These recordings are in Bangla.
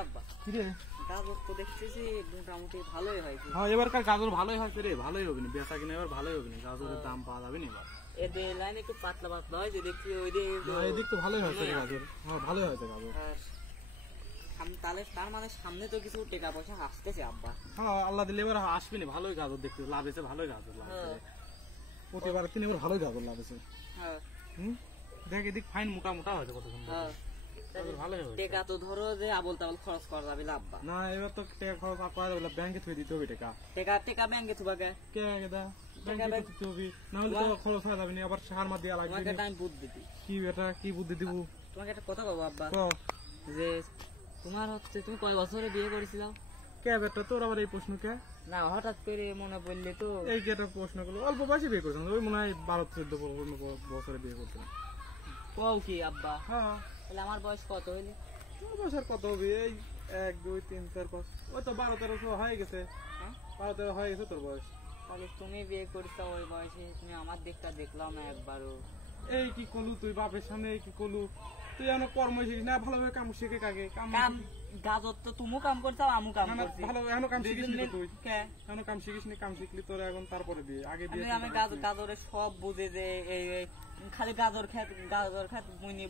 আব্বা কিরে গাজর তো দেখতেছি মোটামুটি ভালোই হয়েছে। হ্যাঁ এবারকার গাজর ভালোই হয়েছে রে, ভালোই হবে না বেচা কিনা এবার ভালোই হবে না, গাজরের দাম পাওয়া যাবে না এবার। এদের লাইন একটু পাতলা পাতলা হয়েছে দেখছি, ওই দিকে এদিক তো ভালোই হয়েছে রে গাজর, হ্যাঁ ভালোই হয়েছে গাজর। তাহলে তার মানে সামনে তো কিছু টাকা পয়সা আসতেছে আব্বা। হ্যাঁ আল্লাহ দিলে এবার আসবে না, ভালোই গাজর দেখতে লাভ হয়েছে, ভালোই গাজর লাভ হয়েছে প্রতিবার কিনে এবার ভালোই গাজর লাভ হয়েছে। হ্যাঁ দেখ এদিক ফাইন মোটা মোটা হয়েছে কত সুন্দর, ভালোই হবে। টাকা তো ধরো যে আবল তাবল খরচ করা যাবে না আব্বা। না এবার তো টাকা খরচ করা যাবে না, ব্যাংকে থুয়ে দিতে হবে টাকা। টাকা ব্যাংকে থুবাকে কে দা ব্যাংকে দিতে হবে, না হলে তো খরচ হয়ে যাবে না, আবার সার মার দেওয়া লাগবে। তোমাকে আমি বুদ্ধি দিই। কি বেটা কি বুদ্ধি দিব? তোমাকে একটা কথা বলবো আব্বা, যে তোমার হচ্ছে তুমি কয় বছরে বিয়ে করেছিলাম? কে বেটা তোর আবার এই প্রশ্ন কে? না হঠাৎ করে মনে পড়লে তো এই যে একটা প্রশ্ন করলো, অল্প বয়সে বিয়ে করছিলাম, ওই মনে হয় 12-14 বছরে বিয়ে করছিলাম। কও কি আব্বা? হ্যাঁ তাহলে আমার বয়স কত হইলে? তোর বয়স আর কত হবে? এই 1 2 3 4 5 ওই তো 12-13 হয়ে গেছে। হ্যাঁ 12-13 হয়ে গেছে তোর বয়স। তাহলে তুমি বিয়ে করছো ওই বয়সে, তুমি আমার দিকটা দেখলাম না একবারও। এই কি করলু তুই বাপের সামনে, এই কি করলু তুই? এখন কর্ম শিখিস না, ভালোভাবে কাম শিখে কাকে কাম গাজর তো তুমিও কাম করছো আমু কাম করছি। ভালো এখনো কাম শিখিস নি তুই? কে এখনো কাম শিখিস নি? কাম শিখলি তোর এখন তারপরে বিয়ে, আগে বিয়ে। আমি গাজরে সব বুঝে যে এই খালি গাজর খেত বুনি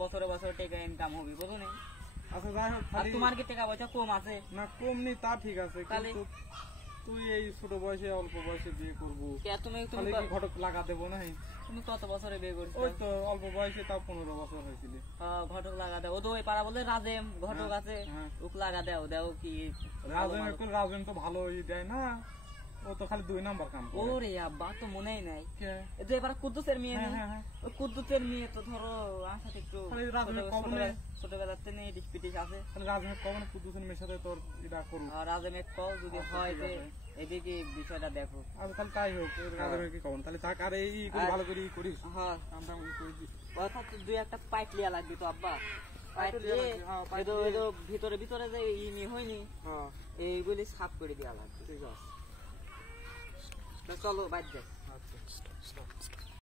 বছরে বছরে টাকা ইনকাম হবে, বুঝো নি? আচ্ছা যাই হোক, আর তোমার কি টাকা পয়সা কম আছে? না কম নেই তা ঠিক আছে, কিন্তু তুই এই ছোট বয়সে অল্প বয়সে বিয়ে করবো, তুমি ঘটক লাগা দেবো না? তুমি কত বছরে বিয়ে করছো? ওই তো অল্প বয়সে, তাও 15 বছর হয়েছিল। ঘটক লাগা দেও, ও তো ওই পাড়া বলে রাজেম ঘটক আছে, ওক লাগা দেও কি? রাজেন তো ভালোই দেয় না, ও তো খালি 2 নাম্বার কাম করে। ওরে আব্বা তো মনেই নাই। এই যে এবার কুদ্দুসের মেয়ে না, ওই কুদ্দুসের মেয়ে তো ধরো আমার সাথে একটু ছোটবেলাতে নেই ডিসপিটিস আছে। রাজমেক কখন কুদ্দুসের মেয়ের সাথে তোর এটা করু? রাজমেক কও যদি হয় যে এদিকে বিষয়টা দেখো। আচ্ছা তাহলে তাই হোক, রাজমেক কি কখন তাহলে থাক, আর এই ভালো করে করিস। হ্যাঁ কামটা করে দিস। অর্থাৎ 2-1টা পাইপ লিয়া লাগবে তো আব্বা, ভিতরে ভিতরে যে ই হয়নি এইগুলি সাফ করে দেওয়া লাগবে। ঠিক আছে চলো বাদ যাই।